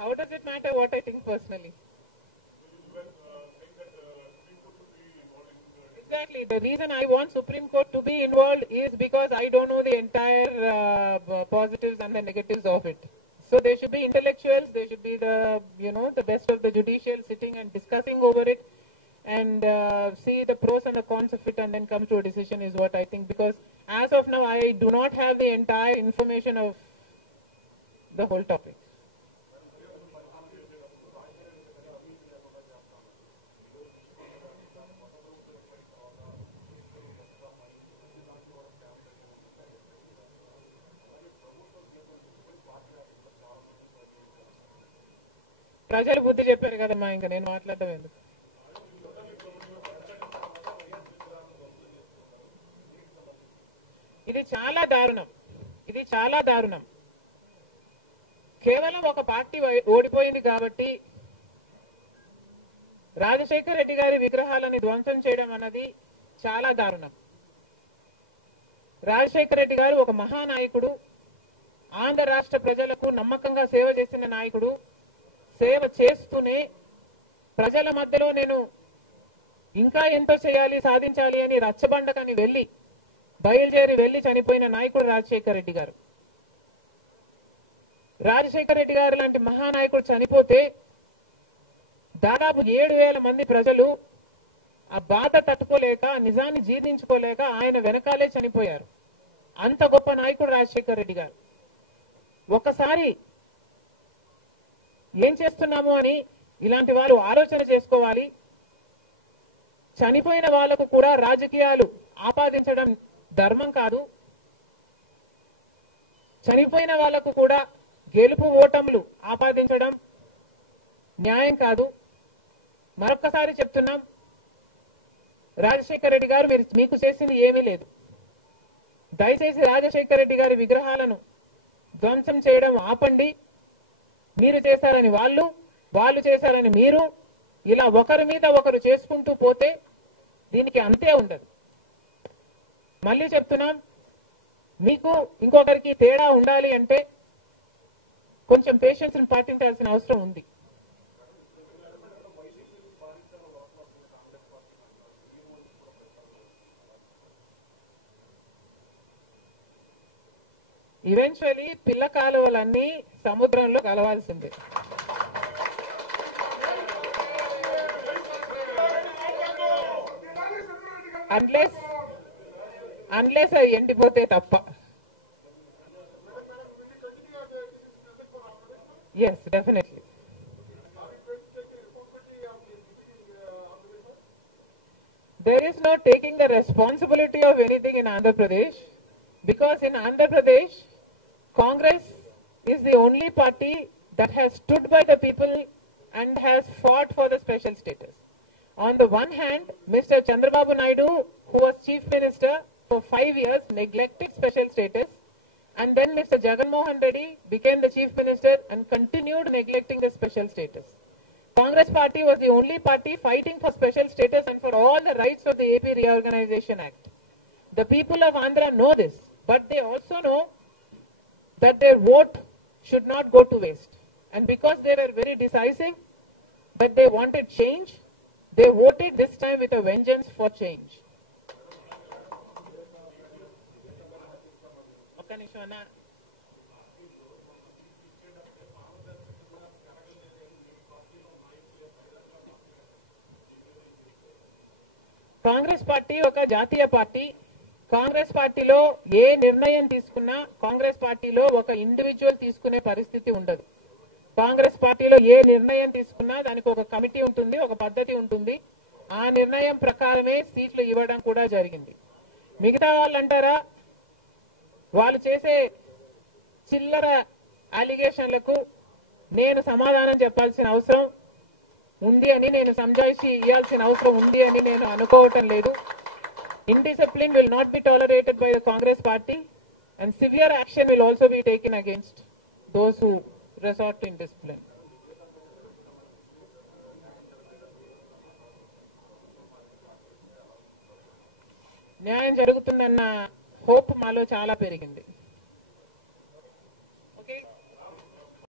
How does it matter what I think personally? Exactly. The reason I want Supreme Court to be involved is because I don't know the entire positives and the negatives of it. So there should be intellectuals, there should be the best of the judicial sitting and discussing over it and see the pros and the cons of it and then come to a decision is what I think. Because as of now, I do not have the entire information of the whole topic. ప్రజలు బుద్ధి చెప్పారు కదమ్మా, ఇంకా నేను మాట్లాడటం ఎందుకు. ఇది చాలా దారుణం, ఇది చాలా దారుణం. కేవలం ఒక పార్టీ ఓడిపోయింది కాబట్టి రాజశేఖర్ రెడ్డి గారి విగ్రహాలని ధ్వంసం చేయడం అన్నది చాలా దారుణం. రాజశేఖర్ రెడ్డి గారు ఒక మహానాయకుడు, ఆంధ్ర రాష్ట్ర ప్రజలకు నమ్మకంగా సేవ చేసిన నాయకుడు. సేవ చేస్తూనే ప్రజల మధ్యలో నేను ఇంకా ఎంతో చేయాలి, సాధించాలి అని రచ్చబండకని బయలుదేరి వెళ్లి చనిపోయిన నాయకుడు రాజశేఖర్ రెడ్డి గారు. రాజశేఖర్ రెడ్డి గారు లాంటి మహానాయకుడు చనిపోతే దాదాపు 7,000 మంది ప్రజలు ఆ బాధ తట్టుకోలేక, నిజాన్ని జీర్ణించుకోలేక ఆయన వెనకాలే చనిపోయారు. అంత గొప్ప నాయకుడు రాజశేఖర్ రెడ్డి గారు. ఒకసారి ఏం చేస్తున్నాము అని ఇలాంటి వాళ్ళు ఆలోచన చేసుకోవాలి. చనిపోయిన వాళ్లకు కూడా రాజకీయాలు ఆపాదించడం ధర్మం కాదు. చనిపోయిన వాళ్లకు కూడా గెలుపు ఓటములు ఆపాదించడం న్యాయం కాదు. మరొక్కసారి చెప్తున్నాం, రాజశేఖర్ రెడ్డి గారు మీకు చేసింది ఏమీ లేదు. దయచేసి రాజశేఖర్ రెడ్డి గారి విగ్రహాలను ధ్వంసం చేయడం ఆపండి. మీరు చేశారని వాళ్ళు చేశారని మీరు, ఇలా ఒకరి మీద ఒకరు చేసుకుంటూ పోతే దీనికి అంతే ఉండదు. మళ్ళీ చెప్తున్నాం, మీకు ఇంకొకరికి తేడా ఉండాలి అంటే కొంచెం పేషెన్స్ పాటించాల్సిన అవసరం ఉంది. ఈవెన్చువలీ పిల్ల కాలువలన్నీ సముద్రంలో కలవాల్సిందే. అన్లెస్ అది ఎండిపోతే తప్ప. Yes, definitely. There is no taking the responsibility of anything in Andhra Pradesh, because in Andhra Pradesh, Congress is the only party that has stood by the people and has fought for the special status. On the one hand, Mr. Chandrababu Naidu, who was Chief Minister for 5 years, neglected special status, and then Mr. Jagan Mohan Reddy became the Chief Minister and continued neglecting the special status. Congress party was the only party fighting for special status and for all the rights of the AP Reorganization Act. The people of Andhra know this, but they also know that their vote should not go to waste. And because they were very decisive, but they wanted change, they voted this time with a vengeance for change. Congress party ఒక జాతీయ party. Congress పార్టీలో ఏ నిర్ణయం తీసుకున్నా కాంగ్రెస్ పార్టీలో ఒక individual తీసుకునే పరిస్థితి ఉండదు. కాంగ్రెస్ పార్టీలో ఏ నిర్ణయం తీసుకున్నా దానికి ఒక కమిటీ ఉంటుంది, ఒక పద్ధతి ఉంటుంది. ఆ నిర్ణయం ప్రకారమే సీట్లు ఇవ్వడం కూడా జరిగింది. మిగతా వాళ్ళు అంటారా, వాళ్ళు చేసే చిల్లర అలిగేషన్లకు నేను సమాధానం చెప్పాల్సిన అవసరం ఉంది అని, నేను సంజాయిషి ఇవ్వాల్సిన అవసరం ఉంది అని నేను అనుకోవటం లేదు. Indiscipline will not be tolerated by the Congress party, and severe action will also be taken against those who resort to indiscipline. న్యాయం జరుగుతుందన్న హోప్ మాలో చాలా పెరిగింది. ఓకే.